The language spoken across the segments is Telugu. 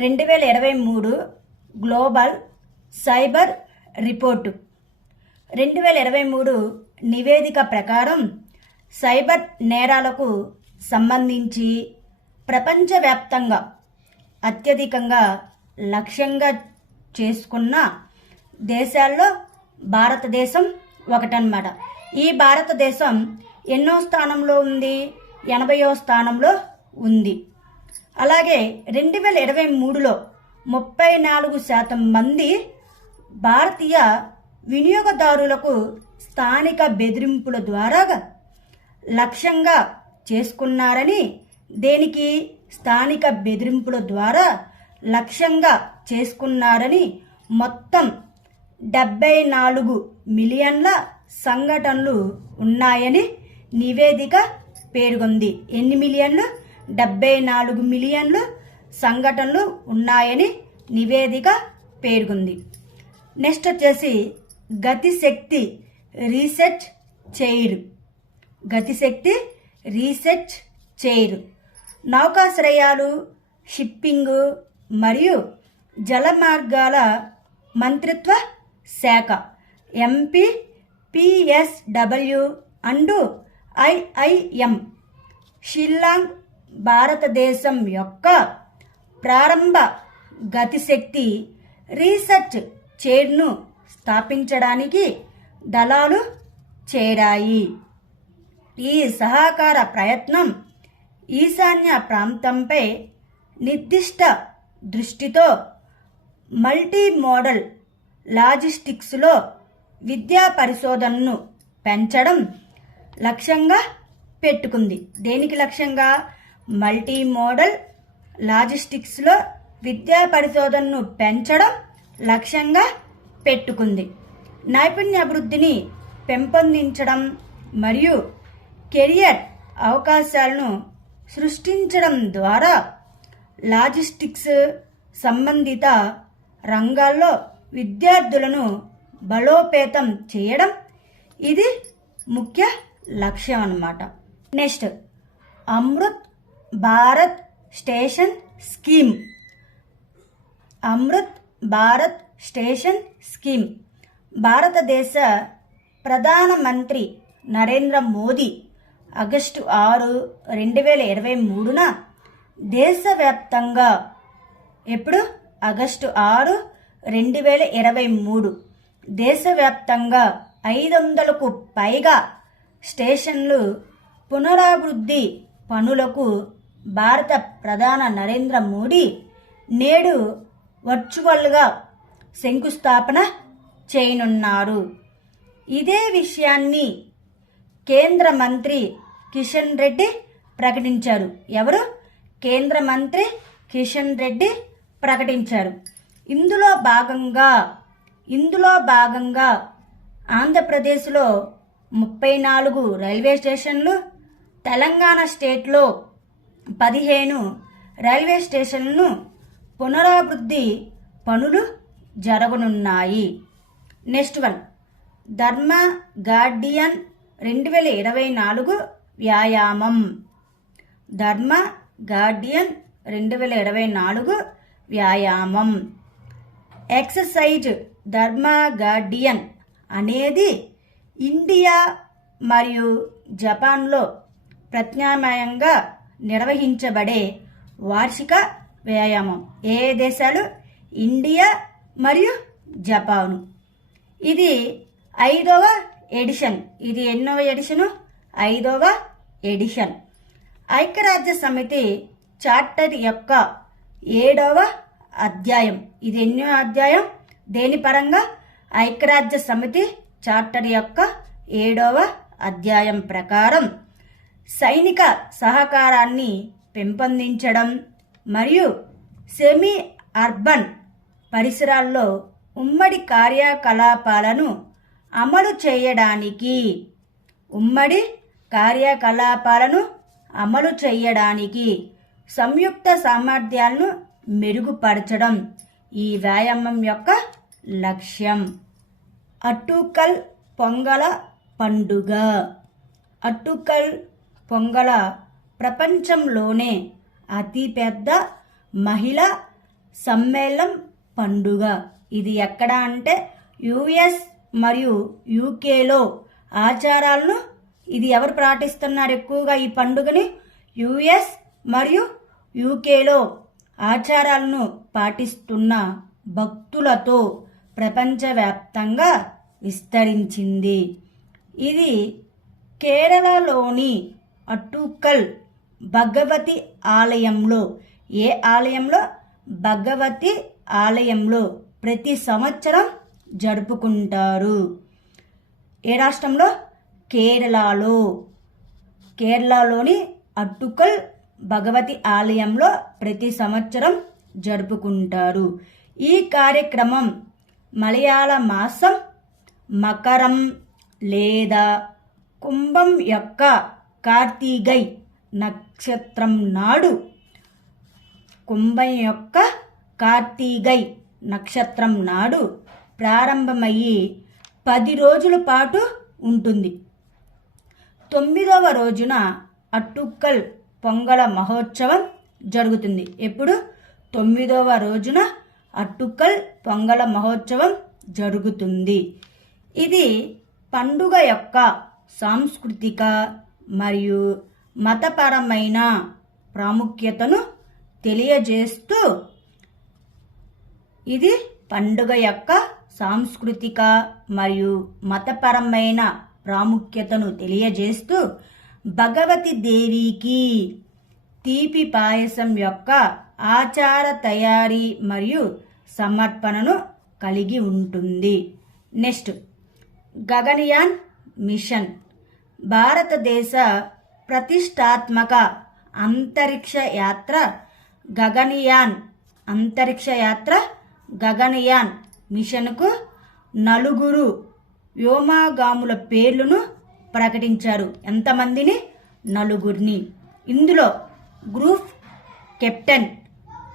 2023 గ్లోబల్ సైబర్ రిపోర్టు 2023 నివేదిక ప్రకారం సైబర్ నేరాలకు సంబంధించి ప్రపంచవ్యాప్తంగా అత్యధికంగా లక్ష్యంగా చేసుకున్న దేశాల్లో భారతదేశం ఒకటన్నమాట. ఈ భారతదేశం ఎన్నో స్థానంలో ఉంది? 80వ స్థానంలో ఉంది. అలాగే 2023లో 34% మంది భారతీయ వినియోగదారులకు స్థానిక బెదిరింపుల ద్వారా లక్ష్యంగా చేసుకున్నారని, దేనికి స్థానిక బెదిరింపుల ద్వారా లక్ష్యంగా చేసుకున్నారని మొత్తం 74 మిలియన్ల సంఘటనలు ఉన్నాయని నివేదిక పేర్కొంది. ఎన్ని మిలియన్లు? 74 మిలియన్లు సంఘటనలు ఉన్నాయని నివేదిక పేర్కొంది. నెక్స్ట్ వచ్చేసి గతిశక్తి రీసెర్చ్ చైర్ నౌకాశ్రయాలు, షిప్పింగ్ మరియు జలమార్గాల మంత్రిత్వ శాఖ MPPSW అండ్ IIM షిల్లాంగ్ భారతదేశం యొక్క ప్రారంభ గతిశక్తి రీసెర్చ్ చైర్ను స్థాపించడానికి దళాలు చేరాయి. ఈ సహకార ప్రయత్నం ఈశాన్య ప్రాంతంపై నిర్దిష్ట దృష్టితో మల్టీ మోడల్ లాజిస్టిక్స్లో విద్యా పరిశోధనను పెంచడం లక్ష్యంగా పెట్టుకుంది. దేనికి లక్ష్యంగా? మల్టీ మోడల్ లాజిస్టిక్స్లో విద్యా పరిశోధనను పెంచడం లక్ష్యంగా పెట్టుకుంది. నైపుణ్యాభివృద్ధిని పెంపొందించడం మరియు కెరియర్ అవకాశాలను సృష్టించడం ద్వారా లాజిస్టిక్స్ సంబంధిత రంగాల్లో విద్యార్థులను బలోపేతం చేయడం ఇది ముఖ్య లక్ష్యం అన్నమాట. Next Amrit Bharat station scheme భారతదేశ ప్రధానమంత్రి నరేంద్ర మోదీ ఆగస్టు 6, 2023న దేశవ్యాప్తంగా ఆగస్టు 6, 2023 దేశవ్యాప్తంగా 500కు పైగా స్టేషన్లు పునరాభివృద్ధి పనులకు భారత ప్రధాని నరేంద్ర మోదీ నేడు వర్చువల్గా శంకుస్థాపన చేయనున్నారు. ఇదే విషయాన్ని కేంద్ర మంత్రి కిషన్ రెడ్డి ప్రకటించారు. ఎవరు? కేంద్ర మంత్రి కిషన్ రెడ్డి ప్రకటించారు. ఇందులో భాగంగా ఆంధ్రప్రదేశ్లో 34 రైల్వే స్టేషన్లు, తెలంగాణ స్టేట్లో 15 రైల్వే స్టేషన్లను పునరాభివృద్ధి పనులు జరగనున్నాయి. నెక్స్ట్ వన్ ధర్మ గార్డియన్ 2024 వ్యాయామం. ధర్మ గార్డియన్ 2024 వ్యాయామం. ఎక్సర్సైజ్ ధర్మ గార్డియన్ అనేది ఇండియా మరియు జపాన్లో ప్రత్యామ్నాయంగా నిర్వహించబడే వార్షిక వ్యాయామం. ఏ దేశాలు? ఇండియా మరియు జపాను. ఇది 5వ ఎడిషన్. ఇది ఎన్నో ఎడిషను? 5వ ఎడిషన్. ఐక్యరాజ్య సమితి చార్టర్ యొక్క 7వ అధ్యాయం. ఇది ఎన్నో అధ్యాయం? దేని పరంగా? ఐక్యరాజ్య సమితి చార్టర్ యొక్క 7వ అధ్యాయం ప్రకారం సైనిక సహకారాన్ని పెంపొందించడం మరియు సెమీ అర్బన్ పరిసరాల్లో ఉమ్మడి కార్యకలాపాలను అమలు చేయడానికి సంయుక్త సామర్థ్యాలను మెరుగుపరచడం ఈ వ్యాయామం యొక్క లక్ష్యం. అట్టుకల్ పొంగల పండుగ. అట్టుకల్ పొంగల ప్రపంచంలోనే అతిపెద్ద మహిళా సమ్మేళనం పండుగ. ఇది ఎక్కడ అంటే యుఎస్ మరియు యూకేలో ఆచారాలను ఇది ఎవరు పాటిస్తున్నారు ఎక్కువగా ఈ పండుగని? యుఎస్ మరియు యూకేలో ఆచారాలను పాటిస్తున్న భక్తులతో ప్రపంచవ్యాప్తంగా విస్తరించింది. ఇది కేరళలోని అట్టుకల్ భగవతి ఆలయంలో, ఏ ఆలయంలో? భగవతి ఆలయంలో ప్రతి సంవత్సరం జరుపుకుంటారు. ఏ రాష్ట్రంలో? కేరళలో. కేరళలోని అట్టుకల్ భగవతి ఆలయంలో ప్రతి సంవత్సరం జరుపుకుంటారు. ఈ కార్యక్రమం మలయాళ మాసం మకరం లేదా కుంభం యొక్క కార్తీగై నక్షత్రం నాడు, కుంభం యొక్క కార్తీగై నక్షత్రం నాడు ప్రారంభమయ్యి 10 రోజుల పాటు ఉంటుంది. 9వ రోజున అట్టుకల్ పొంగల మహోత్సవం జరుగుతుంది. ఎప్పుడు? 9వ రోజున అట్టుకల్ పొంగల మహోత్సవం జరుగుతుంది. ఇది పండుగ యొక్క సాంస్కృతిక మరియు మతపరమైన ప్రాముఖ్యతను తెలియజేస్తూ ఇది పండుగ యొక్క సాంస్కృతిక మరియు మతపరమైన ప్రాముఖ్యతను తెలియజేస్తూ భగవతి దేవికి తీపి పాయసం యొక్క ఆచార తయారీ మరియు సమర్పణను కలిగి ఉంటుంది. నెక్స్ట్, గగనయాన్ మిషన్ భారతదేశ ప్రతిష్టాత్మక అంతరిక్ష యాత్ర గగనయాన్. అంతరిక్ష యాత్ర గగనయాన్ మిషన్కు 4 వ్యోమగాముల పేర్లను ప్రకటించారు. ఎంతమందిని? 4. ఇందులో group captain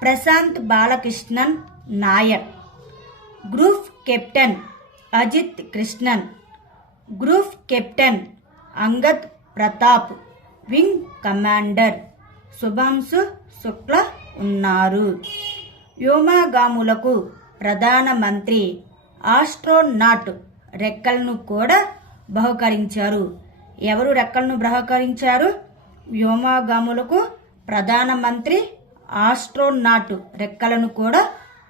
Prashanth Balakrishnan Nair, group captain Ajith Krishnan, group captain Angad Pratap, wing commander Shubhanshu Shukla ఉన్నారు. వ్యోమగాములకు ప్రధానమంత్రి ఆస్ట్రోనాట్ రెక్కలను కూడా బహుకరించారు. ఎవరు రెక్కలను బహుకరించారు? వ్యోమగాములకు ప్రధానమంత్రి ఆస్ట్రోనాట్ రెక్కలను కూడా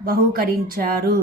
బహుకరించారు.